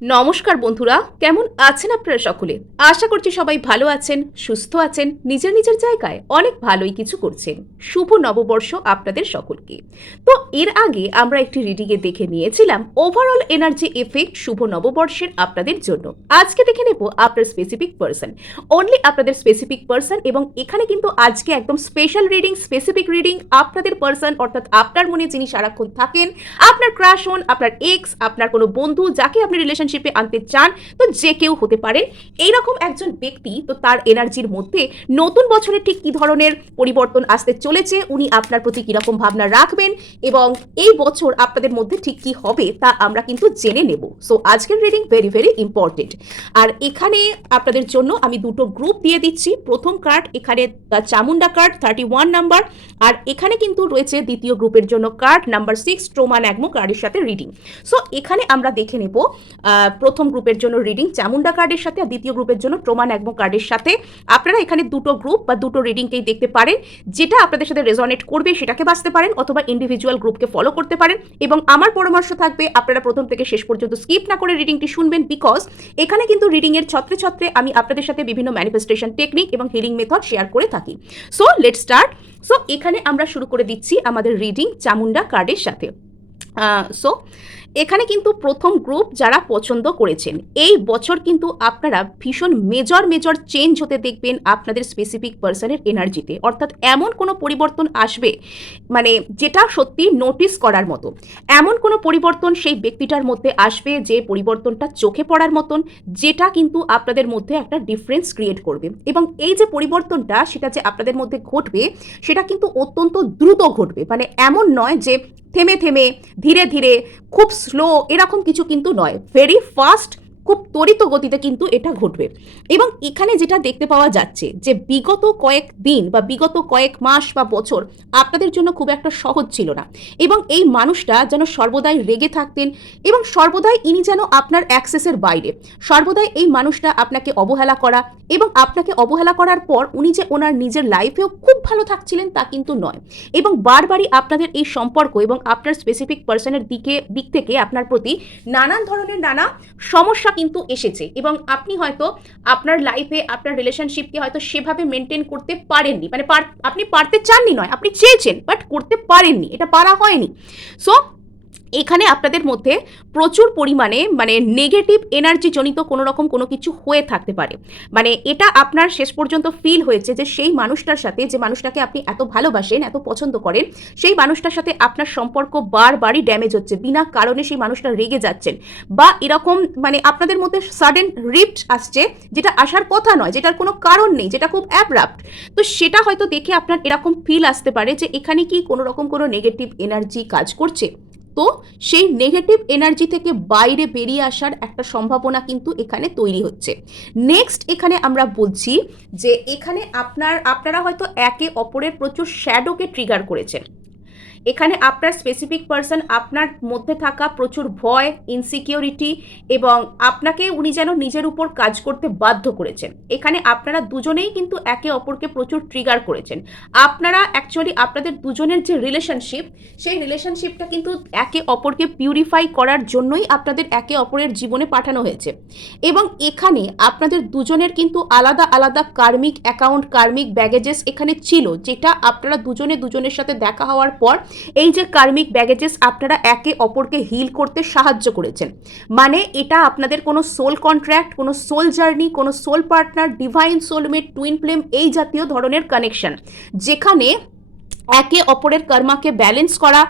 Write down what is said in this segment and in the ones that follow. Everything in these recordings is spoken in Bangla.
নমস্কার বন্ধুরা, কেমন আছেন আপনারা সকলে? আশা করছি সবাই ভালো আছেন, সুস্থ আছেন, নিজের নিজের জায়গায় অনেক ভালোই কিছু করছেন। শুভ নববর্ষ আপনাদের সকলকে। তো এর আগে আমরা একটি রিডিংয়ে দেখে নিয়েছিলাম ওভারঅল এনার্জি এফেক্ট শুভ নববর্ষের আপনাদের জন্য। আজকে দেখে নেব আপনার স্পেসিফিক পার্সন, অনলি আপনাদের স্পেসিফিক পার্সন। এবং এখানে কিন্তু আজকে একদম স্পেশাল রিডিং, স্পেসিফিক রিডিং। আপনাদের পার্সন অর্থাৎ আপনার মনে যিনি সারাক্ষণ থাকেন, আপনার ক্রাশ হন, আপনার এক্স, আপনার কোনো বন্ধু, যাকে আপনি রিলেশনশিপে আনতে চান, তো যে কেউ হতে পারে এইরকম একজন ব্যক্তি। তো তার এনার্জির মধ্যে নতুন বছরে ঠিক কী ধরনের পরিবর্তন আসতে চলেছে, উনি আপনার প্রতি কীরকম ভাবনা রাখবেন এবং এই বছর আপনাদের মধ্যে ঠিক কী হবে তা আমরা কিন্তু জেনে নেব। সো আজকের রিডিং ভেরি ভেরি ইম্পর্টেন্ট। আর এখানে আপনাদের জন্য আমি দুটো গ্রুপ দিয়ে দিচ্ছি। প্রথম কার্ড এখানে চামুন্ডা কার্ড 31 নাম্বার, আর এখানে কিন্তু রয়েছে দ্বিতীয় গ্রুপের জন্য কার্ড নাম্বার 6 ট্রোমা ন্যাগমো কার্ডের সাথে রিডিং। সো এখানে আমরা দেখে নেব প্রথম গ্রুপের জন্য রিডিং চামুন্ডা কার্ডের সাথে, আর দ্বিতীয় গ্রুপের জন্য ট্রোমা ন্যাগমো কার্ডের সাথে। আপনারা এখানে দুটো গ্রুপ বা দুটো রিডিংকেই দেখতে পারেন, যেটা আপনাদের সাথে রেজনেট করবে সেটাকে বাছতে পারেন, অথবা ইন্ডিভিজুয়াল গ্রুপকে ফলো করতে পারেন। এবং আমার পরামর্শ থাকবে আপনারা প্রথম থেকে শেষ পর্যন্ত স্কিপ না করে রিডিংটি শুনবেন, বিকজ এখানে কিন্তু রিডিংয়ের ছত্রে ছত্রে আমি আপনাদের সাথে বিভিন্ন ম্যানিফেস্টেশন টেকনিক এবং হিলিং মেথড শেয়ার করে থাকি। So let's start. সো এখানে আমরা শুরু করে দিচ্ছি আমাদের রিডিং চামুন্ডা কার্ডের সাথে। সো এখানে কিন্তু প্রথম গ্রুপ যারা পছন্দ করেছেন, এই বছর কিন্তু আপনারা ভীষণ মেজর চেঞ্জ হতে দেখবেন আপনাদের স্পেসিফিক পার্সনের এনার্জিতে। অর্থাৎ এমন কোনো পরিবর্তন আসবে মানে যেটা সত্যি নোটিস করার মতো, এমন কোনো পরিবর্তন সেই ব্যক্তিটার মধ্যে আসবে যে পরিবর্তনটা চোখে পড়ার মতন, যেটা কিন্তু আপনাদের মধ্যে একটা ডিফারেন্স ক্রিয়েট করবে। এবং এই যে পরিবর্তনটা সেটা যে আপনাদের মধ্যে ঘটবে সেটা কিন্তু অত্যন্ত দ্রুত ঘটবে। মানে এমন নয় যে থেমে থেমে ধীরে ধীরে খুব স্লো, এরকম কিছু কিন্তু নয়, ভেরি ফাস্ট, খুব ত্বরিত গতিতে কিন্তু এটা ঘটবে। এবং এখানে যেটা দেখতে পাওয়া যাচ্ছে যে বিগত কয়েক দিন বা বিগত কয়েক মাস বা বছর আপনাদের জন্য খুব একটা সহজ ছিল না, এবং এই মানুষটা যেন সর্বদাই রেগে থাকতেন এবং সর্বদাই ইনি যেন আপনার অ্যাক্সেসের বাইরে, সর্বদাই এই মানুষটা আপনাকে অবহেলা করা, এবং আপনাকে অবহেলা করার পর উনি যে ওনার নিজের লাইফেও খুব ভালো থাকছিলেন তা কিন্তু নয়। এবং বারবারই আপনাদের এই সম্পর্ক এবং আপনার স্পেসিফিক পার্সনের দিক থেকে আপনার প্রতি নানান ধরনের নানা সমস্যা কিন্তু এসেছে, এবং আপনি হয়তো আপনার লাইফে আপনার রিলেশনশিপকে হয়তো সেভাবে মেনটেন করতে পারেননি। মানে আপনি পারতে চাননি নয়, আপনি চেয়েছেন বাট করতে পারেননি, এটা পারা হয়নি। সো এখানে আপনাদের মধ্যে প্রচুর পরিমাণে মানে নেগেটিভ এনার্জি জনিত কোনো রকম কোনো কিছু হয়ে থাকতে পারে। মানে এটা আপনার শেষ পর্যন্ত ফিল হয়েছে যে সেই মানুষটার সাথে, যে মানুষটাকে আপনি এত ভালোবাসেন, এত পছন্দ করেন, সেই মানুষটার সাথে আপনার সম্পর্ক বারবারই ড্যামেজ হচ্ছে, বিনা কারণে সেই মানুষটা রেগে যাচ্ছেন, বা এরকম মানে আপনাদের মধ্যে সাডেন রিফট আসছে, যেটা আসার কথা নয়, যেটার কোনো কারণ নেই, যেটা খুব অ্যাব্রাপ্ট। তো সেটা হয়তো দেখে আপনার এরকম ফিল আসতে পারে যে এখানে কি কোনো রকম কোনো নেগেটিভ এনার্জি কাজ করছে। তো সেই নেগেটিভ এনার্জি থেকে বাইরে বেরিয়ে আসার একটা সম্ভাবনা কিন্তু এখানে তৈরি হচ্ছে। নেক্সট এখানে আমরা বলছি যে এখানে আপনারা হয়তো একে অপরের প্রচুর শ্যাডোকে ট্রিগার করেছেন। এখানে আপনার স্পেসিফিক পার্সন আপনার মধ্যে থাকা প্রচুর ভয়, ইনসিকিউরিটি, এবং আপনাকে উনি যেন নিজের উপর কাজ করতে বাধ্য করেছেন। এখানে আপনারা দুজনেই কিন্তু একে অপরকে প্রচুর ট্রিগার করেছেন। আপনারা অ্যাকচুয়ালি আপনাদের দুজনের যে রিলেশনশিপ, সেই রিলেশনশিপটা কিন্তু একে অপরকে পিউরিফাই করার জন্যই আপনাদের একে অপরের জীবনে পাঠানো হয়েছে। এবং এখানে আপনাদের দুজনের কিন্তু আলাদা আলাদা কার্মিক অ্যাকাউন্ট, কার্মিক ব্যাগেজেস এখানে ছিল, যেটা আপনারা দুজনের সাথে দেখা হওয়ার পর এই যে কার্মিক ব্যাগেজেস আপনারা একে অপরকে হিল করতে সাহায্য করেছেন। মানে এটা আপনাদের কোনো সোল কন্ট্রাক্ট, কোনো সোল জার্নি, কোনো soul partner, divine soulmate, twin flame, এই জাতীয় ধরনের কানেকশন, যেখানে একে অপরের কর্মাকে ব্যালেন্স করা,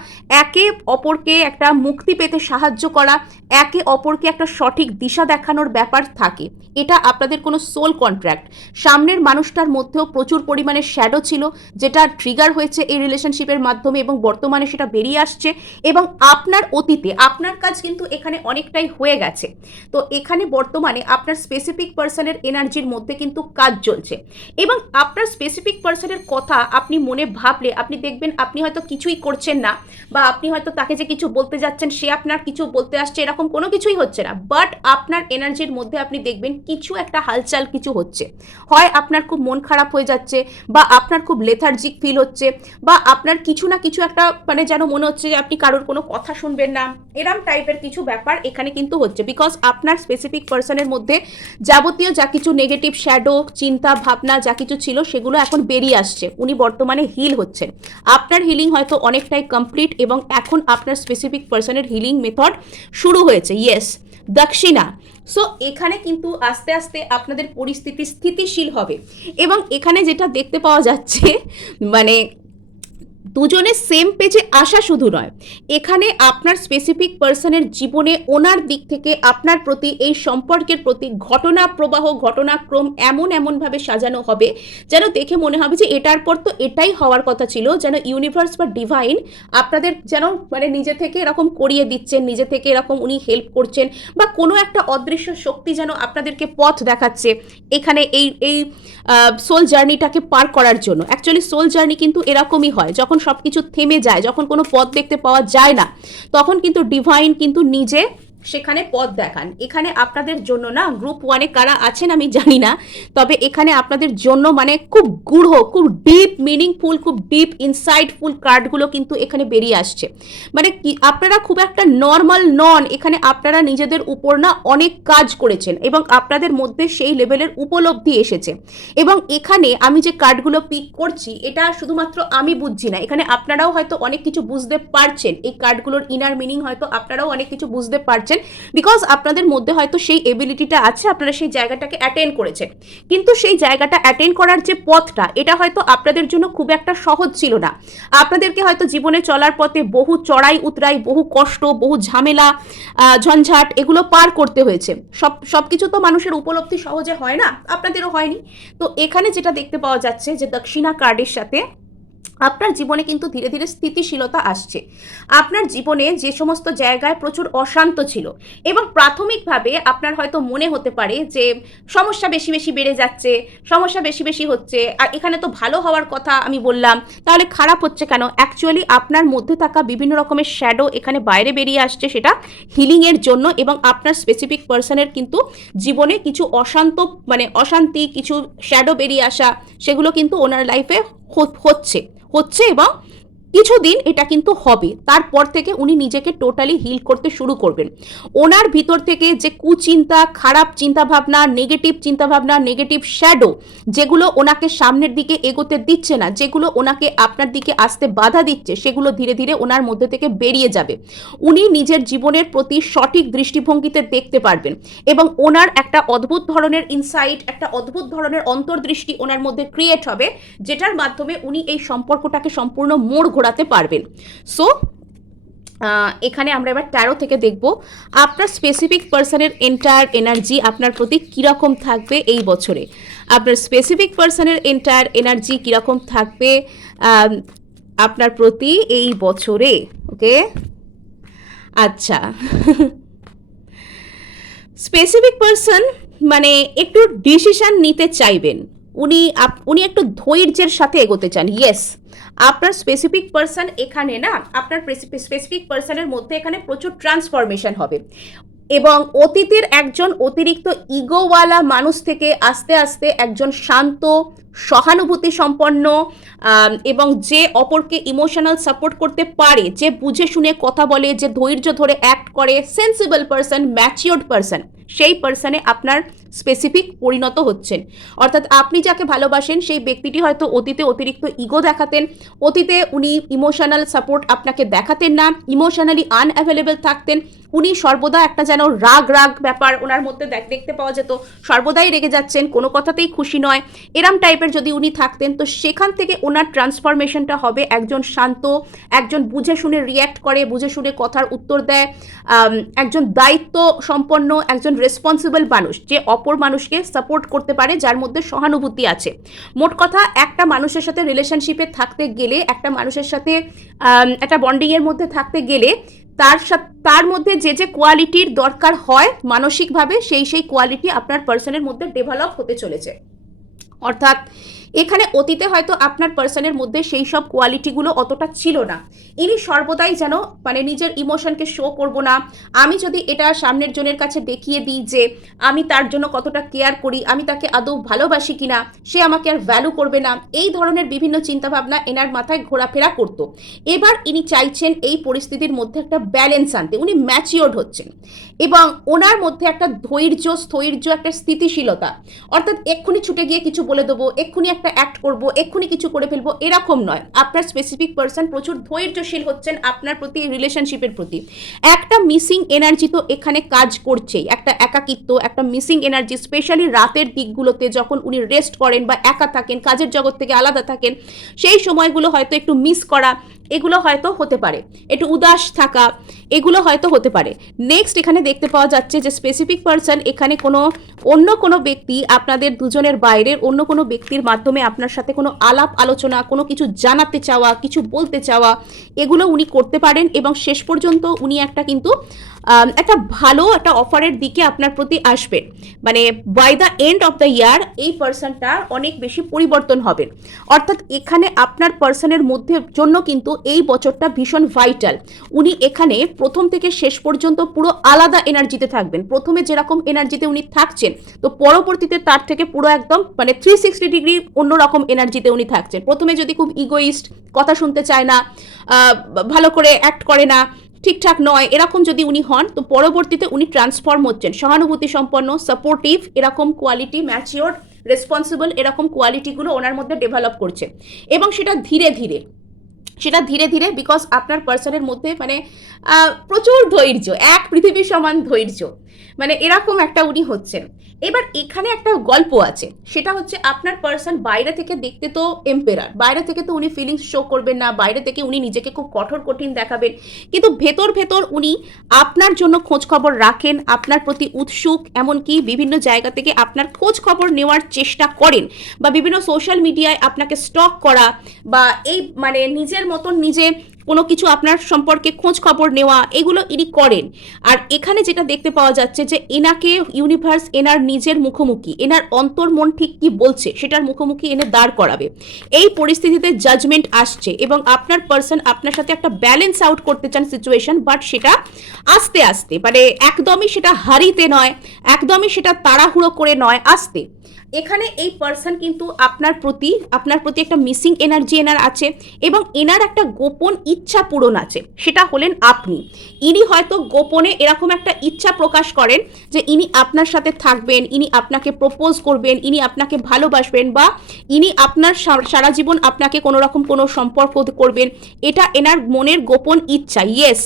একে অপরকে একটা মুক্তি পেতে সাহায্য করা, একে অপরকে একটা সঠিক দিশা দেখানোর ব্যাপার থাকে। এটা আপনাদের কোনো সোল কন্ট্রাক্ট। সামনের মানুষটার মধ্যেও প্রচুর পরিমাণে শ্যাডো ছিল, যেটা ট্রিগার হয়েছে এই রিলেশনশিপের মাধ্যমে, এবং বর্তমানে সেটা বেরিয়ে আসছে। এবং আপনার অতীতে আপনার কাজ কিন্তু এখানে অনেকটাই হয়ে গেছে। তো এখানে বর্তমানে আপনার স্পেসিফিক পার্সনের এনার্জির মধ্যে কিন্তু কাজ চলছে, এবং আপনার স্পেসিফিক পার্সনের কথা আপনি মনে ভাবলে আপনি দেখবেন আপনি হয়তো কিছুই করছেন না, বা আপনি হয়তো তাকে যে কিছু বলতে যাচ্ছেন সে আপনার কিছু বলতে আসছে, এরকম কোনো কিছুই হচ্ছে না, বাট আপনার এনার্জির মধ্যে আপনি দেখবেন কিছু একটা হালচাল কিছু হচ্ছে। হয় আপনার খুব মন খারাপ হয়ে যাচ্ছে, বা আপনার খুব লেথার্জিক ফিল হচ্ছে, বা আপনার কিছু না কিছু একটা মানে যেন মনে হচ্ছে যে আপনি কারোর কোনো কথা শুনবেন না, এরম টাইপের কিছু ব্যাপার এখানে কিন্তু হচ্ছে। বিকজ আপনার স্পেসিফিক পার্সনের মধ্যে যাবতীয় যা কিছু নেগেটিভ শ্যাডো চিন্তা ভাবনা যা কিছু ছিল সেগুলো এখন বেরিয়ে আসছে। উনি বর্তমানে হিল হচ্ছেন। আপনার হিলিং হয়তো অনেকটাই কমপ্লিট, এবং এখন আপনার স্পেসিফিক পার্সনের হিলিং মেথড শুরু হয়েছে। ইয়েস, দক্ষিণা। সো এখানে কিন্তু আস্তে আস্তে আপনাদের পরিস্থিতি স্থিতিশীল হবে, এবং এখানে যেটা দেখতে পাওয়া যাচ্ছে মানে দুজনে সেম পেজে আসা শুধু নয়, এখানে আপনার স্পেসিফিক পার্সনের জীবনে ওনার দিক থেকে আপনার প্রতি এই সম্পর্কের প্রতি ঘটনা প্রবাহ ঘটনাক্রম এমনভাবে সাজানো হবে যেন দেখে মনে হবে যে এটার পর তো এটাই হওয়ার কথা ছিল, যেন ইউনিভার্স বা ডিভাইন আপনাদের যেন মানে নিজে থেকে এরকম করিয়ে দিচ্ছেন, নিজে থেকে এরকম উনি হেল্প করছেন, বা কোনো একটা অদৃশ্য শক্তি যেন আপনাদেরকে পথ দেখাচ্ছে এখানে এই এই সোল জার্নিটাকে পার করার জন্য। অ্যাকচুয়ালি সোল জার্নি কিন্তু এরকমই হয়, যখন সব কিছু থেমে যায়, যখন কোনো পথ দেখতে পাওয়া যায় না, তখন কিন্তু ডিভাইন কিন্তু নিজে সেখানে পথ দেখান। এখানে আপনাদের জন্য না, গ্রুপ ওয়ানে কারা আছেন আমি জানি না, তবে এখানে আপনাদের জন্য মানে খুব গূঢ়, খুব ডিপ মিনিংফুল, খুব ডিপ ইনসাইটফুল কার্ডগুলো কিন্তু এখানে বেরিয়ে আসছে। মানে কি আপনারা খুব একটা নর্মাল নন, এখানে আপনারা নিজেদের উপর না অনেক কাজ করেছেন, এবং আপনাদের মধ্যে সেই লেভেলের উপলব্ধি এসেছে। এবং এখানে আমি যে কার্ডগুলো পিক করছি এটা শুধুমাত্র আমি বুঝছি না, এখানে আপনারাও হয়তো অনেক কিছু বুঝতে পারছেন, এই কার্ডগুলোর ইনার মিনিং হয়তো আপনারাও অনেক কিছু বুঝতে পারছেন, বিকজ আপনাদের মধ্যে হয়তো সেই এবিলিটিটা আছে, আপনারা সেই জায়গাটাকে অ্যাটেন্ড করেছেন। কিন্তু সেই জায়গাটা অ্যাটেন্ড করার যে পথটা, এটা হয়তো আপনাদের জন্য খুব একটা সহজ ছিল না। আপনাদেরকে হয়তো জীবনে চলার পথে বহু চড়াই উতরাই, বহু কষ্ট, বহু ঝামেলা, ঝঞ্ঝাট এগুলো পার করতে হয়েছে। সবকিছু তো মানুষের উপলব্ধি সহজে হয় না, আপনাদেরও হয়নি। তো এখানে যেটা দেখতে পাওয়া যাচ্ছে যে দক্ষিণা কার্ডের সাথে আপনার জীবনে কিন্তু ধীরে ধীরে স্থিতিশীলতা আসছে। আপনার জীবনে যে সমস্ত জায়গায় প্রচুর অশান্ত ছিল, এবং প্রাথমিকভাবে আপনার হয়তো মনে হতে পারে যে সমস্যা বেশি বেশি বেড়ে যাচ্ছে, সমস্যা বেশি বেশি হচ্ছে, আর এখানে তো ভালো হওয়ার কথা আমি বললাম, তাহলে খারাপ হচ্ছে কেন? অ্যাকচুয়ালি আপনার মধ্যে থাকা বিভিন্ন রকমের শ্যাডো এখানে বাইরে বেরিয়ে আসছে, সেটা হিলিংয়ের জন্য। এবং আপনার স্পেসিফিক পার্সনের কিন্তু জীবনে কিছু অশান্তি, কিছু শ্যাডো বেরিয়ে আসা, সেগুলো কিন্তু ওনার লাইফে হচ্ছে এবং কিছুদিন এটা কিন্তু হবে। তারপর থেকে উনি নিজেকে টোটালি হিল করতে শুরু করবেন। ওনার ভিতর থেকে যে কুচিন্তা, খারাপ চিন্তাভাবনা, নেগেটিভ শ্যাডো, যেগুলো ওনাকে সামনের দিকে এগোতে দিচ্ছে না, যেগুলো ওনাকে আপনার দিকে আসতে বাধা দিচ্ছে, সেগুলো ধীরে ধীরে ওনার মধ্যে থেকে বেরিয়ে যাবে। উনি নিজের জীবনের প্রতি সঠিক দৃষ্টিভঙ্গিতে দেখতে পারবেন, এবং ওনার একটা অদ্ভুত ধরনের ইনসাইট, একটা অদ্ভুত ধরনের অন্তর্দৃষ্টি ওনার মধ্যে ক্রিয়েট হবে, যেটার মাধ্যমে উনি এই সম্পর্কটাকে সম্পূর্ণ মোড় ঘোরাতে পারবেন। সো এখানে আমরা এবার ট্যারো থেকে দেখব আপনার স্পেসিফিক পার্সনের এন্টায়ার এনার্জি আপনার প্রতি কীরকম থাকবে এই বছরে। আপনার স্পেসিফিক পার্সনের এন্টায়ার এনার্জি কীরকম থাকবে আপনার প্রতি এই বছরে। ওকে, আচ্ছা। স্পেসিফিক পার্সন মানে একটু ডিসিশন নিতে চাইবেন, উনি একটু ধৈর্যের সাথে এগোতে চান। ইয়েস, আপনার স্পেসিফিক পার্সন এখানে না, আপনার স্পেসিফিক পার্সনের মধ্যে এখানে প্রচুর ট্রান্সফরমেশন হবে, এবং অতীতের একজন অতিরিক্ত ইগোওয়ালা মানুষ থেকে আস্তে আস্তে একজন শান্ত, সহানুভূতি সম্পন্ন, এবং যে অপরকে ইমোশনাল সাপোর্ট করতে পারে, যে বুঝে শুনে কথা বলে, যে ধৈর্য ধরে অ্যাক্ট করে, সেন্সিবল পার্সন, ম্যাচিওর্ড পার্সন, সেই পার্সনে আপনার স্পেসিফিক পরিণত হচ্ছেন। অর্থাৎ আপনি যাকে ভালোবাসেন সেই ব্যক্তিটি হয়তো অতীতে অতিরিক্ত ইগো দেখাতেন, অতীতে উনি ইমোশনাল সাপোর্ট আপনাকে দেখাতেন না, ইমোশনালি আনঅ্যাভেলেবল থাকতেন, উনি সর্বদা একটা যেন রাগ ব্যাপার ওনার মধ্যে দেখতে পাওয়া যেত, সর্বদাই রেগে যাচ্ছেন, কোনো কথাতেই খুশি নয়, এরম টাইপের যদি উনি থাকতেন, তো সেখান থেকে ওনার ট্রান্সফরমেশনটা হবে একজন শান্ত, একজন বুঝে শুনে রিয়্যাক্ট করে, বুঝে শুনে কথার উত্তর দেয়, একজন দায়িত্ব সম্পন্ন, একজন রেসপন্সিবল মানুষ, যে অপর মানুষকে সাপোর্ট করতে পারে, যার মধ্যে সহানুভূতি আছে। মোট কথা, একটা মানুষের সাথে রিলেশনশিপে থাকতে গেলে, একটা মানুষের সাথে একটা বন্ডিংয়ের মধ্যে থাকতে গেলে তার মধ্যে যে কোয়ালিটির দরকার হয় মানসিকভাবে, সেই কোয়ালিটি আপনার পার্সনের মধ্যে ডেভেলপ হতে চলেছে। অর্থাৎ এখানে অতীতে হয়তো আপনার পার্সনের মধ্যে সেই সব কোয়ালিটিগুলো অতটা ছিল না। ইনি সর্বদাই যেন মানে নিজের ইমোশনকে শো করব না, আমি যদি এটা সামনের জনের কাছে দেখিয়ে দিই যে আমি তার জন্য কতটা কেয়ার করি, আমি তাকে আদৌ ভালোবাসি কিনা, সে আমাকে আর ভ্যালু করবে না, এই ধরনের বিভিন্ন চিন্তাভাবনা এনার মাথায় ঘোরাফেরা করতো। এবার ইনি চাইছেন এই পরিস্থিতির মধ্যে একটা ব্যালেন্স আনতে, উনি ম্যাচিওর্ড হচ্ছেন এবং ওনার মধ্যে একটা ধৈর্য স্থৈর্য, একটা স্থিতিশীলতা, অর্থাৎ এক্ষুনি ছুটে গিয়ে কিছু বলে দেবো, এক্ষুনি একটা অ্যাক্ট করবো, এক্ষুনি কিছু করে ফেলবো, এরকম নয়। আপনার স্পেসিফিক পার্সন প্রচুর ধৈর্যশীল হচ্ছেন আপনার প্রতি, রিলেশনশিপের প্রতি। একটা মিসিং এনার্জি তো এখানে কাজ করছেই, একটা একাকিত্ব, একটা মিসিং এনার্জি, স্পেশালি রাতের দিকগুলোতে যখন উনি রেস্ট করেন বা একা থাকেন, কাজের জগৎ থেকে আলাদা থাকেন, সেই সময়গুলো হয়তো একটু মিস করা, এগুলো হয়তো হতে পারে, একটু উদাস থাকা, এগুলো হয়তো হতে পারে। নেক্সট এখানে দেখতে পাওয়া যাচ্ছে যে স্পেসিফিক পার্সন এখানে অন্য কোনো ব্যক্তি, আপনাদের দুজনের বাইরের অন্য কোনো ব্যক্তির মাধ্যমে আপনার সাথে কোনো আলাপ আলোচনা, কোনো কিছু জানাতে চাওয়া, কিছু বলতে চাওয়া, এগুলো উনি করতে পারেন এবং শেষ পর্যন্ত উনি একটা ভালো একটা অফারের দিকে আপনার প্রতি আসবেন। মানে by the end of the year এই পার্সনটা অনেক বেশি পরিবর্তন হবেন। অর্থাৎ এখানে আপনার পার্সনের মধ্যে জন্য কিন্তু এই বছরটা ভীষণ ভাইটাল। উনি এখানে প্রথম থেকে শেষ পর্যন্ত পুরো আলাদা এনার্জিতে থাকবেন। প্রথমে যেরকম এনার্জিতে উনি থাকছেন, তো পরবর্তীতে তার থেকে পুরো একদম মানে 360 ডিগ্রি অন্যরকম এনার্জিতে উনি থাকছেন। প্রথমে যদি খুব ইগোইস্ট, কথা শুনতে চায় না, ভালো করে অ্যাক্ট করে না, ঠিকঠাক নয়, এরকম যদি উনি হন, তো পরবর্তীতে উনি ট্রান্সফর্ম হচ্ছেন, সহানুভূতি সম্পন্ন, সাপোর্টিভ, এরকম কোয়ালিটি, ম্যাচিওর, রেসপন্সিবল, এরকম কোয়ালিটিগুলো ওনার মধ্যে ডেভেলপ করছে এবং সেটা ধীরে ধীরে বিকজ আপনার পার্সনের মধ্যে মানে প্রচুর ধৈর্য, এক পৃথিবীর সমান ধৈর্য, মানে এরকম একটা উনি হচ্ছেন। এবার এখানে একটা গল্প আছে, সেটা হচ্ছে আপনার পার্সন বাইরে থেকে দেখতে তো এম্পেরার, বাইরে থেকে তো উনি ফিলিংস শো করবেন না, বাইরে থেকে উনি নিজেকে খুব কঠিন দেখাবেন, কিন্তু ভেতর উনি আপনার জন্য খোঁজ খবর রাখেন, আপনার প্রতি উৎসুক, এমনকি বিভিন্ন জায়গা থেকে আপনার খোঁজ খবর নেওয়ার চেষ্টা করেন, বা বিভিন্ন সোশ্যাল মিডিয়ায় আপনাকে স্টক করা, বা এই মানে নিজের মতন নিজে কোনো কিছু আপনার সম্পর্কে খোঁজ খবর নেওয়া, এগুলো ইনি করেন। আর এখানে যেটা দেখতে পাওয়া যাচ্ছে যে এনাকে ইউনিভার্স এনার নিজের মুখোমুখি, এনার অন্তর্মন ঠিক কি বলছে সেটার মুখোমুখি এনে দাঁড় করাবে। এই পরিস্থিতিতে জাজমেন্ট আসছে এবং আপনার পার্সন আপনার সাথে একটা ব্যালেন্স আউট করতে চান সিচুয়েশন, বাট সেটা আস্তে আস্তে, মানে একদমই সেটা হারিতে নয়, একদমই সেটা তাড়াহুড়ো করে নয়, আস্তে। এখানে এই পার্সন কিন্তু আপনার প্রতি একটা মিসিং এনার্জি এনার আছে এবং এনার একটা গোপন ইচ্ছা পূরণ আছে, সেটা হলেন আপনি। ইনি হয়তো গোপনে এরকম একটা ইচ্ছা প্রকাশ করেন যে ইনি আপনার সাথে থাকবেন, ইনি আপনাকে প্রপোজ করবেন, ইনি আপনাকে ভালোবাসবেন, বা ইনি আপনার সারা জীবন আপনাকে কোনো রকম কোনো সম্পর্ক করবেন, এটা এনার মনের গোপন ইচ্ছা। ইয়েস,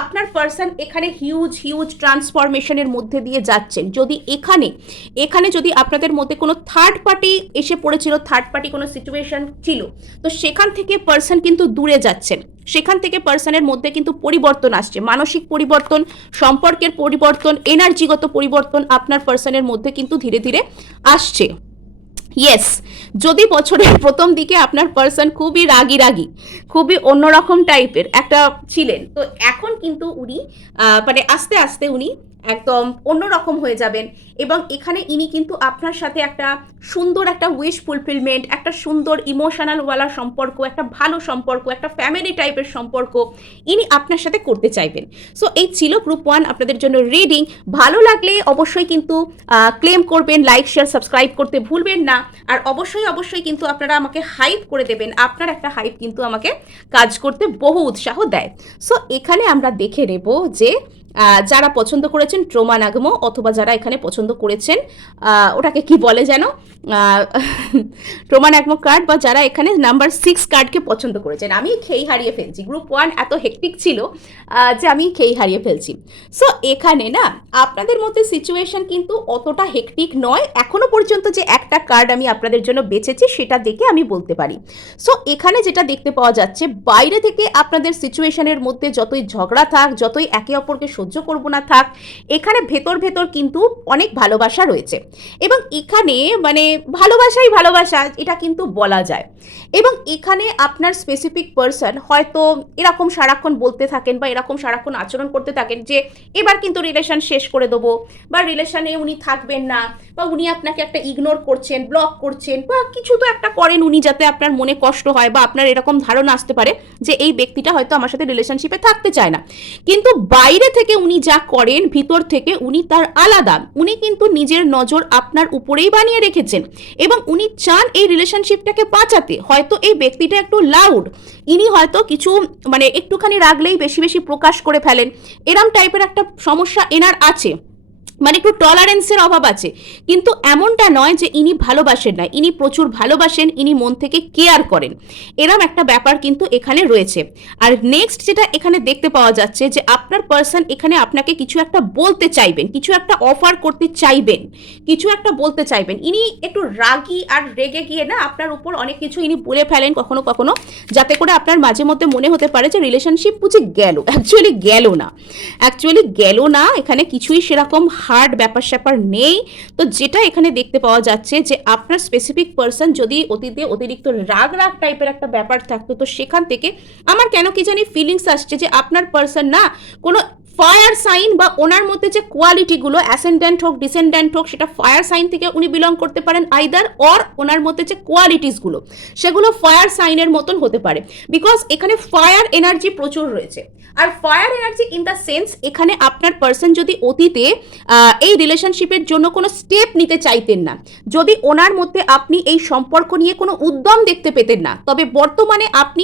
আপনার পার্সন এখানে হিউজ ট্রান্সফরমেশনের মধ্যে দিয়ে যাচ্ছেন। যদি এখানে যদি আপনাদের মধ্যে কোনো থার্ড পার্টি এসে পড়েছিল, থার্ড পার্টি কোনো সিচুয়েশন ছিল, তো সেখান থেকে পার্সন কিন্তু দূরে যাচ্ছেন, সেখান থেকে পার্সনের মধ্যে কিন্তু পরিবর্তন আসছে, মানসিক পরিবর্তন, সম্পর্কের পরিবর্তন, এনার্জিগত পরিবর্তন আপনার পার্সনের মধ্যে কিন্তু ধীরে ধীরে আসছে। ইয়েস, যদি বছরের প্রথম দিকে আপনার পার্সন খুবই রাগী, খুবই অন্যরকম টাইপের একটা ছিলেন, তো এখন কিন্তু উনি মানে আস্তে আস্তে উনি একদম অন্যরকম হয়ে যাবেন এবং এখানে ইনি কিন্তু আপনার সাথে একটা সুন্দর একটা উইশ ফুলফিলমেন্ট, একটা সুন্দর ইমোশনালওয়ালা সম্পর্ক, একটা ভালো সম্পর্ক, একটা ফ্যামিলি টাইপের সম্পর্ক ইনি আপনার সাথে করতে চাইবেন। সো এই ছিল গ্রুপ 1 আপনাদের জন্য রিডিং। ভালো লাগলে অবশ্যই কিন্তু ক্লেম করবেন, লাইক শেয়ার সাবস্ক্রাইব করতে ভুলবেন না, আর অবশ্যই কিন্তু আপনারা আমাকে হাইপ করে দেবেন, আপনার একটা হাইপ কিন্তু আমাকে কাজ করতে বহু উৎসাহ দেয়। সো এখানে আমরা দেখে নেব যে যারা পছন্দ করেছেন ট্রমা নাগমো, অথবা যারা এখানে পছন্দ করেছেন ওটাকে কি বলে যেন ট্রমা নাগমো কার্ড, বা যারা এখানে নাম্বার 6 কার্ডকে পছন্দ করেছেন। আমি খেই হারিয়ে ফেলছি, গ্রুপ 1 এত হেকটিক ছিল যে আমি খেই হারিয়ে ফেলছি। সো এখানে না আপনাদের মধ্যে সিচুয়েশন কিন্তু অতটা হেকটিক নয়, এখনো পর্যন্ত যে একটা কার্ড আমি আপনাদের জন্য বেছেছি সেটা দেখে আমি বলতে পারি। সো এখানে যেটা দেখতে পাওয়া যাচ্ছে, বাইরে থেকে আপনাদের সিচুয়েশনের মধ্যে যতই ঝগড়া থাক, যতই একে অপরকে সহ্য করবো না থাক, এখানে ভেতর কিন্তু অনেক ভালোবাসা রয়েছে এবং এখানে মানে ভালোবাসা এটা কিন্তু বলা যায়। এবং এখানে আপনার স্পেসিফিক পার্সন হয়তো এরকম সারাক্ষণ বলতে থাকেন বা এরকম সারাক্ষণ আচরণ করতে থাকেন যে এবার কিন্তু রিলেশন শেষ করে দেবো, বা রিলেশনে উনি থাকবেন না, বা উনি আপনাকে একটা ইগনোর করছেন, ব্লক করছেন, বা কিছু তো একটা করেন উনি যাতে আপনার মনে কষ্ট হয় বা আপনার এরকম ধারণা আসতে পারে যে এই ব্যক্তিটা হয়তো আমার সাথে রিলেশনশিপে থাকতে চায় না। কিন্তু বাইরে থেকে উনি যা করেন, ভিতর থেকে উনি তার আলাদা। উনি কিন্তু নিজের নজর আপনার উপরেই বানিয়ে রেখেছেন এবং উনি চান এই রিলেশনশিপটাকে বাঁচাতে। হয়তো এই ব্যক্তিটা একটু লাউড, ইনি হয়তো কিছু মানে একটুখানি রাগলেই বেশি বেশি প্রকাশ করে ফেলেন, এরম টাইপের একটা সমস্যা এনার আছে, মানে একটু টলারেন্সের অভাব আছে। কিন্তু এমনটা নয় যে ইনি ভালোবাসেন না, ইনি প্রচুর ভালোবাসেন, ইনি মন থেকে কেয়ার করেন, এরম একটা ব্যাপার কিন্তু এখানে রয়েছে। আর নেক্সট যেটা এখানে দেখতে পাওয়া যাচ্ছে যে আপনার পার্সন এখানে আপনাকে কিছু একটা বলতে চাইবেন, কিছু একটা অফার করতে চাইবেন, কিছু একটা বলতে চাইবেন। ইনি একটু রাগী আর রেগে গিয়ে না আপনার উপর অনেক কিছু ইনি বলে ফেলেন কখনো কখনো, যাতে করে আপনার মাঝে মধ্যে মনে হতে পারে যে রিলেশনশিপ বুঝে গেল, অ্যাকচুয়ালি গেল না, এখানে কিছুই সেরকম হার্ড ব্যাপার স্যাপার নেই। তো যেটা এখানে দেখতে পাওয়া যাচ্ছে যে আপনার স্পেসিফিক পার্সন যদি অতীতে অতিরিক্ত রাগ টাইপের একটা ব্যাপার থাকতো, তো সেখান থেকে আমার কেন কি জানি ফিলিংস আসছে যে আপনার পার্সন না কোনো ফায়ার সাইন বা ওনার মধ্যে যে কোয়ালিটিগুলো অ্যাসেন্ডেন্ট হোক ডিসেন্ডেন্ট হোক, সেটা ফায়ার সাইন থেকে উনি বিলং করতে পারেন আইদার, অর ওনার মধ্যে যে কোয়ালিটিসগুলো সেগুলো ফায়ার সাইনের মতন হতে পারে। বিকজ এখানে ফায়ার এনার্জি প্রচুর রয়েছে। আর fire energy in the sense এখানে আপনার পার্সন যদি অতীতে এই রিলেশনশিপের জন্য কোনো স্টেপ নিতে চাইতেন না, যদি ওনার মধ্যে আপনি এই সম্পর্ক নিয়ে কোনো উদ্যম দেখতে পেতেন না, তবে বর্তমানে আপনি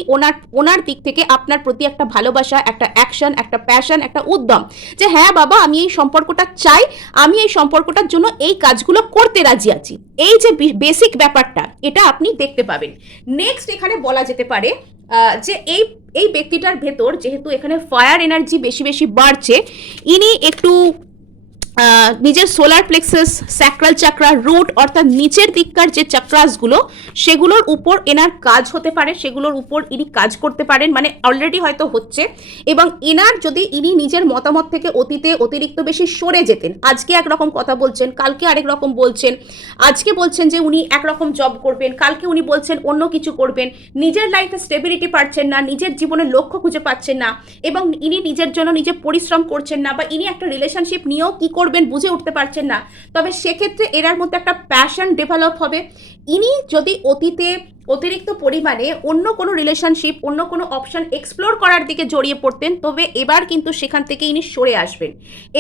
ওনার দিক থেকে আপনার প্রতি একটা ভালোবাসা, একটা অ্যাকশন, একটা প্যাশন, একটা উদ্যম যে হ্যাঁ বাবা আমি এই সম্পর্কটা চাই, আমি এই সম্পর্কটার জন্য এই কাজগুলো করতে রাজি আছি, এই যে বেসিক ব্যাপারটা এটা আপনি দেখতে পাবেন। নেক্সট এখানে বলা যেতে পারে যে এই ব্যক্তিটার ভেতর যেহেতু এখানে ফায়ার এনার্জি বেশি বেশি বাড়ছে, ইনি একটু নিজের সোলার প্লেক্সাস, স্যাক্রাল চাকরা, রুট অর্থাৎ নিচের দিককার যে চাকরাসগুলো সেগুলোর উপর এনার কাজ হতে পারে, সেগুলোর উপর ইনি কাজ করতে পারেন, মানে অলরেডি হয়তো হচ্ছে। এবং এনার যদি ইনি নিজের মতামত থেকে অতীতে অতিরিক্ত বেশি সরে যেতেন, আজকে একরকম কথা বলছেন, কালকে আরেক রকম বলছেন, আজকে বলছেন যে উনি একরকম জব করবেন, কালকে উনি বলছেন অন্য কিছু করবেন, নিজের লাইফে স্টেবিলিটি পাচ্ছেন না, নিজের জীবনের লক্ষ্য খুঁজে পাচ্ছেন না, এবং ইনি নিজের জন্য নিজে পরিশ্রম করছেন না, বা ইনি একটা রিলেশনশিপ নিয়েও কি করবেন বুঝে উঠতে পারছেন না, তবে সেক্ষেত্রে এরার মধ্যে একটা প্যাশন ডেভেলপ হবে। ইনি যদি অতীতে অতিরিক্ত পরিমাণে অন্য কোনো রিলেশনশিপ, অন্য কোনো অপশন এক্সপ্লোর করার দিকে জড়িয়ে পড়তেন, তবে এবার কিন্তু সেখান থেকে ইনি সরে আসবেন।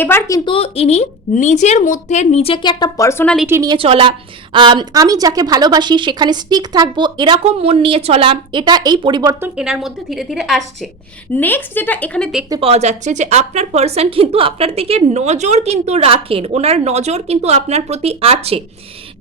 এবার কিন্তু ইনি নিজের মধ্যে নিজেকে একটা পার্সোনালিটি নিয়ে চলা, আমি যাকে ভালোবাসি সেখানে স্টিক থাকবো, এরকম মন নিয়ে চলা, এটা এই পরিবর্তন এনার মধ্যে ধীরে ধীরে আসছে। নেক্সট যেটা এখানে দেখতে পাওয়া যাচ্ছে যে আপনার পার্সন কিন্তু আপনার দিকে নজর কিন্তু রাখেন, ওনার নজর কিন্তু আপনার প্রতি আছে,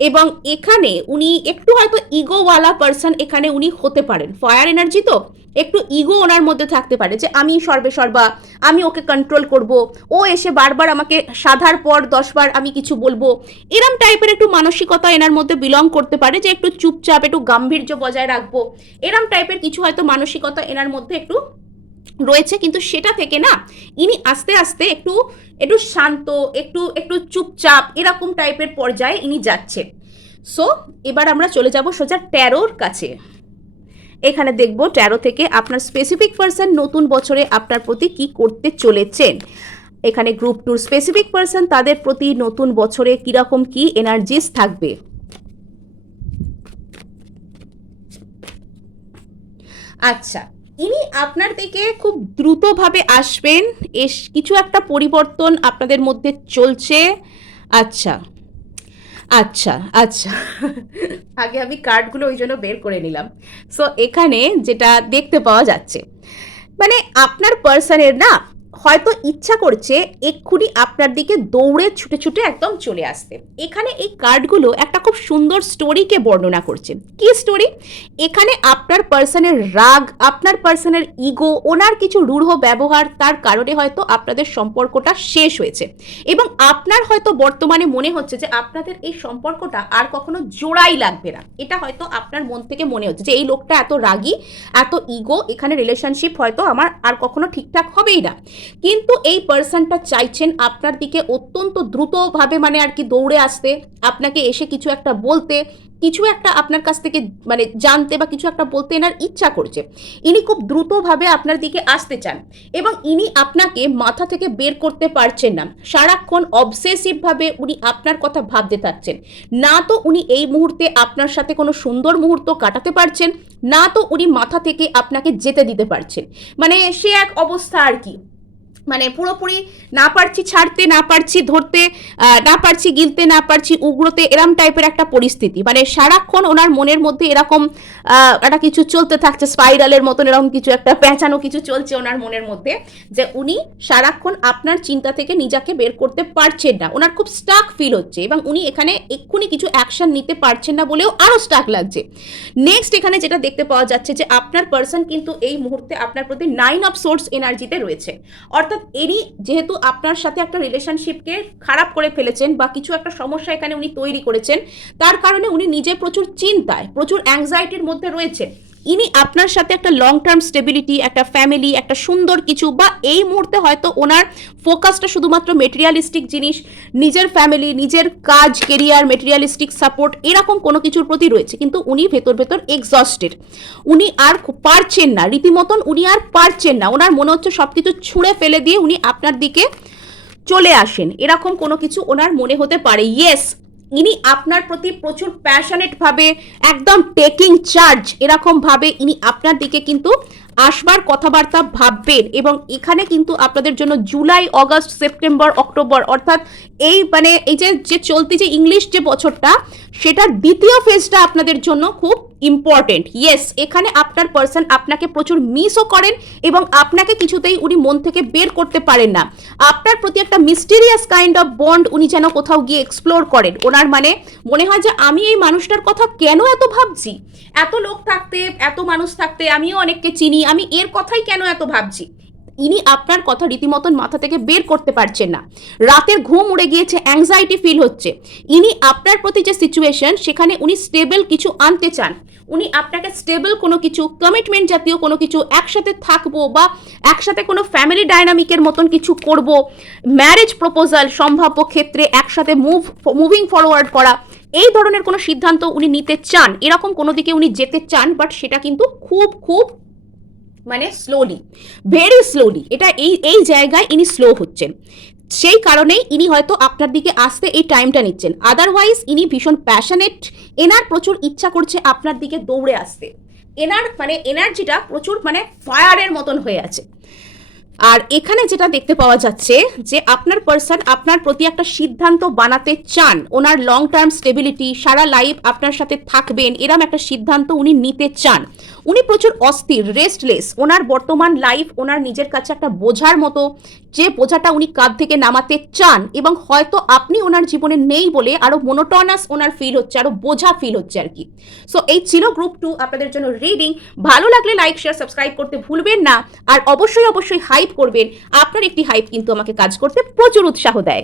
এবং এখানে উনি একটু হয়তো ইগোওয়ালা পার্সন এখানে উনি হতে পারেন। ফায়ার এনার্জি তো একটু ইগো ওনার মধ্যে থাকতে পারে যে আমি সর্বে সর্বা, আমি ওকে কন্ট্রোল করব, ও এসে বারবার আমাকে সাধার পর 10বার আমি কিছু বলবো, এরম টাইপের একটু মানসিকতা এনার মধ্যে বিলং করতে পারে যে একটু চুপচাপ, একটু গাম্ভীর্য বজায় রাখবো, এরম টাইপের কিছু হয়তো মানসিকতা এনার মধ্যে একটু রয়েছে। কিন্তু সেটা থেকে না ইনি আস্তে আস্তে একটু একটু শান্ত, একটু একটু চুপচাপ এরকম টাইপের পর্যায়ে ইনি যাচ্ছে। সো এবার আমরা চলে যাব সোজা ট্যারোর কাছে। এখানে দেখব ট্যারো থেকে আপনার স্পেসিফিক পার্সন নতুন বছরে আপনার প্রতি কি করতে চলেছেন। এখানে গ্রুপ টুর স্পেসিফিক পার্সন তাদের প্রতি নতুন বছরে কিরকম কি এনার্জিস থাকবে। আচ্ছা, ইনি আপনার দিকে খুব দ্রুতভাবে আসবেন, কিছু একটা পরিবর্তন আপনাদের মধ্যে চলছে। আচ্ছা আচ্ছা আচ্ছা আগে আমি কার্ডগুলো ওই জন্য বের করে নিলাম। সো এখানে যেটা দেখতে পাওয়া যাচ্ছে, মানে আপনার পার্সনের না হয়তো ইচ্ছা করছে এক্ষুনি আপনার দিকে দৌড়ে ছুটে ছুটে একদম চলে আসতে। এখানে এই কার্ডগুলো একটা খুব সুন্দর স্টোরিকে বর্ণনা করছে। কি স্টোরি? এখানে আপনার পার্সনের রাগ, আপনার পার্সনের ইগো, ওনার কিছু রূঢ় ব্যবহার, তার কারণে হয়তো আপনাদের সম্পর্কটা শেষ হয়েছে, এবং আপনার হয়তো বর্তমানে মনে হচ্ছে যে আপনাদের এই সম্পর্কটা আর কখনো জোড়াই লাগবে না। এটা হয়তো আপনার মন থেকে মনে হচ্ছে যে এই লোকটা এত রাগী, এত ইগো, এখানে রিলেশনশিপ হয়তো আমার আর কখনো ঠিকঠাক হবেই না। কিন্তু এই পার্সনটা চাইছেন আপনার দিকে অত্যন্ত দ্রুতভাবে মানে আর কি দৌড়ে আসতে, আপনাকে এসে কিছু একটা বলতে, কিছু একটা আপনার কাছ থেকে মানে জানতে বা কিছু একটা বলতে এনার ইচ্ছা করছে। ইনি খুব দ্রুতভাবে আপনার দিকে আসতে চান এবং ইনি আপনাকে মাথা থেকে বের করতে পারছেন না। সারাক্ষণ অবসেসিভভাবে উনি আপনার কথা ভাবতে থাকছেন। না তো উনি এই মুহূর্তে আপনার সাথে কোনো সুন্দর মুহূর্ত কাটাতে পারছেন, না তো উনি মাথা থেকে আপনাকে যেতে দিতে পারছেন। মানে সে এক অবস্থা আর কি, মানে পুরোপুরি না পারছি ছাড়তে, না পারছি ধরতে, না পারছি গিলতে, না পারছি উগ্রতে, এরম টাইপের একটা পরিস্থিতি। মানে সারাক্ষণ ওনার মনের মধ্যে এরকম একটা কিছু চলতে থাকছে, স্পাইরালের মতন এরকম কিছু একটা পেঁচানো কিছু চলছে ওনার মনের মধ্যে, যে উনি সারাক্ষণ আপনার চিন্তা থেকে নিজেকে বের করতে পারছেন না। ওনার খুব স্টাক ফিল হচ্ছে এবং উনি এখানে এক্ষুনি কিছু অ্যাকশন নিতে পারছেন না বলেও আরও স্টাক লাগছে। নেক্সট এখানে যেটা দেখতে পাওয়া যাচ্ছে যে আপনার পার্সন কিন্তু এই মুহূর্তে আপনার প্রতি 9 অফ সোর্স এনার্জিতে রয়েছে। অর্থাৎ এরই যেহেতু আপনার সাথে একটা রিলেশনশিপকে খারাপ করে ফেলেছেন বা কিছু একটা সমস্যা এখানে উনি তৈরি করেছেন, তার কারণে উনি নিজে প্রচুর চিন্তায়, প্রচুর অ্যাংজাইটির মধ্যে রয়েছেন। ইনি আপনার সাথে একটা লং টার্ম স্টেবিলিটি, একটা ফ্যামিলি, একটা সুন্দর কিছু, বা এই মুহূর্তে হয়তো ওনার ফোকাসটা শুধুমাত্র মেটেরিয়ালিস্টিক জিনিস, নিজের ফ্যামিলি, নিজের কাজ, কেরিয়ার, মেটেরিয়ালিস্টিক সাপোর্ট, এরকম কোনো কিছুর প্রতি রয়েছে। কিন্তু উনি ভেতর ভেতর এক্সস্টেড, উনি আর পারছেন না, রীতিমতন উনি আর পারছেন না। ওনার মনে হচ্ছে সব কিছু ছুঁড়ে ফেলে দিয়ে উনি আপনার দিকে চলে আসেন, এরকম কোনো কিছু ওনার মনে হতে পারে। ইয়েস, ইনি আপনার প্রতি প্রচুর প্যাশনেট ভাবে, একদম টেকিং চার্জ এরকম ভাবে ইনি আপনার দিকে কিন্তু আসবার কথাবার্তা ভাববেন। এবং এখানে কিন্তু আপনাদের জন্য জুলাই, অগস্ট, সেপ্টেম্বর, অক্টোবর, অর্থাৎ এই মানে এই যে চলতি যে ইংলিশ যে বছরটা, সেটার দ্বিতীয় ফেজটা আপনাদের জন্য খুব ইম্পর্টেন্ট। ইয়েস, এখানে আপনার পার্সন আপনাকে প্রচুর মিসও করেন এবং আপনাকে কিছুতেই উনি মন থেকে বের করতে পারেন না। আপনার প্রতি একটা মিস্টিরিয়াস কাইন্ড অফ বন্ড উনি যেন কোথাও গিয়ে এক্সপ্লোর করেন। ওনার মানে মনে হয় যে আমি এই মানুষটার কথা কেন এত ভাবছি, এত লোক থাকতে, এত মানুষ থাকতে, আমিও অনেককে চিনি, আমি এর কথাই কেন এত ভাবছি। ইনি আপনার কথা রীতিমতন মাথা থেকে বের করতে পারছেন না, রাতের ঘুম উড়ে গিয়েছে, অ্যাংজাইটি ফিল হচ্ছে। ইনি আপনার প্রতি যে সিচুয়েশন, সেখানে উনি স্টেবল কিছু আনতে চান। উনি আপনাকে স্টেবল কোনো কিছু, কমিটমেন্ট জাতীয় কোনো কিছু, একসাথে থাকবো বা একসাথে কোনো ফ্যামিলি ডায়নামিকের মতন কিছু করব, ম্যারেজ প্রপোজাল সম্ভাব্য ক্ষেত্রে একসাথে মুভিং ফরওয়ার্ড করা, এই ধরনের কোনো সিদ্ধান্ত উনি নিতে চান, এরকম কোনো দিকে উনি যেতে চান। বাট সেটা কিন্তু খুব খুব মানে স্লোলি, ভেরি স্লোলি, এটা এই জায়গায় ইনি স্লো হচ্ছেন। সেই কারণেই ইনি হয়তো আপনার দিকে আসতে এই টাইমটা নিচ্ছেন। আদারওয়াইজ ইনি ভীষণ প্যাশনেট, এনার প্রচুর ইচ্ছা করছে আপনার দিকে দৌড়ে আসতে। এনার মানে এনার্জিটা প্রচুর মানে ফায়ারের মতন হয়ে আছে। আর এখানে যেটা দেখতে পাওয়া যাচ্ছে যে আপনার পার্সন আপনার প্রতি একটা সিদ্ধান্ত বানাতে চান। ওনার লং টার্ম স্টেবিলিটি, সারা লাইফ আপনার সাথে থাকবেন, এরম একটা সিদ্ধান্ত উনি নিতে চান। উনি প্রচুর অস্থির, রেস্টলেস। ওনার বর্তমান লাইফ ওনার নিজের কাছে একটা বোঝার মতো, যে বোঝাটা উনি কাঁধ থেকে নামাতে চান। এবং হয়তো আপনি ওনার জীবনে নেই বলে আরো মোনোটনাস ওনার ফিল হচ্ছে, আরো বোঝা ফিল হচ্ছে আর কি। সো এই ছিল গ্রুপ 2 আপনাদের জন্য রিডিং। ভালো লাগলে লাইক, শেয়ার, সাবস্ক্রাইব করতে ভুলবেন না। আর অবশ্যই অবশ্যই হাইপ করবেন। আপনার একটি হাইপ কিন্তু আমাকে কাজ করতে প্রচুর উৎসাহ দেয়।